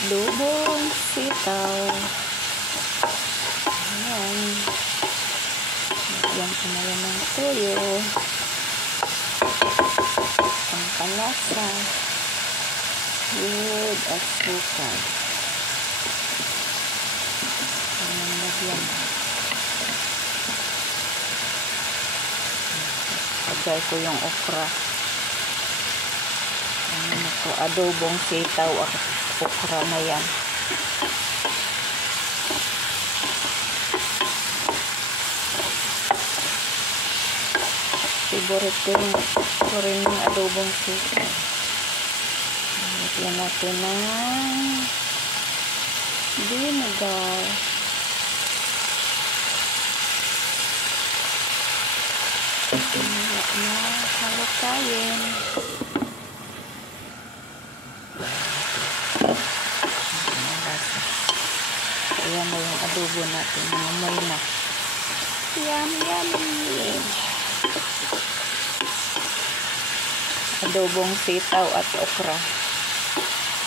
adobong sitaw. Ayan. Lagyan ko na yan ng tuyo. Ang kalasa. With asukal. Ayan, lagyan. Lagay ko yung okra. Ayan ito, adobong sitaw at okra na yan. Favorite ko rin yung adobong sitaw. Lagyan natin ng vinegar. Na halutayin. Ayan na yung adobo natin. Namoy na. Yummy! Adobong sitaw at okra.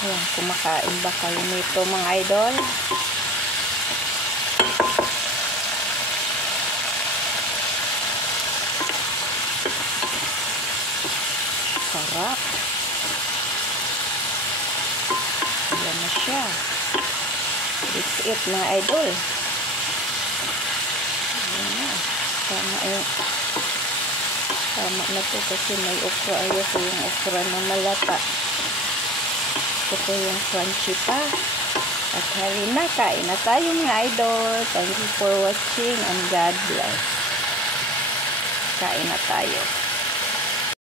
Ayan, kumakain ba kayo nito mga idol? Sarap. Ayan na siya. That's it mga idol. Ayan na. Tama na po kasi may okra. Ayoko yung okra na malata. Ito yung crunchy pa. At halina na, kain na tayo mga idol. Thank you for watching and God bless. Kain na tayo.